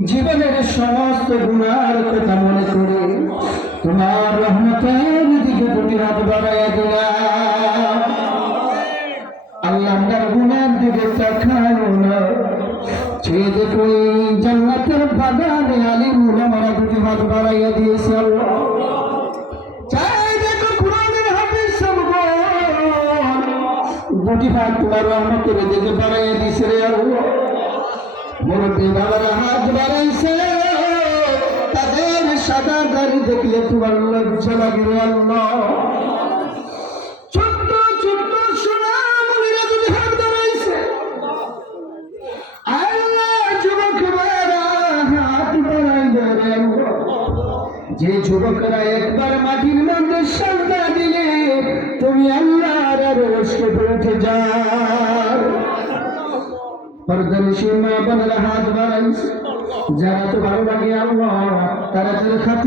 জীবনের সমস্ত গুনার কথা মনে করে তোমার রহমতের দিকে দুটি হাত বাড়াইয়া দিলাম। আল্লাহ তার গুনার দিকে তাকাও না, চেয়ে দেখো জান্নাতের বাগানে আলিম উলামারা দুটি হাত বাড়াইয়া দিয়েছে। আল্লাহ চাই দেখো কোরআনের হাফেজ সবগণ দুটি হাত তোমার রহমতের দিকে বাড়াইয়া দিয়েছে রে আল্লাহ। মুরব্বী বাবারা হাত বাড়াইছে, তাদের সাদা দাড়ি দেখলে তোমার লজ্জা লাগে রে আল্লাহ। ছোট্ট ছোট্ট সোনামণিরা যদি হাত বাড়াইছে, আল্লাহ যুবকেরা হাত বাড়াইবে রে আল্লাহ। যে যুবকরা একবার মাটির মধ্যে সাজদা দিলে তুমি আল্লাহর আরশে উঠে যাও। পর্দানিশী মা বোনেরা হাত বাড়াইছে, যারা তো ভালো লাগে আল্লাহ তারা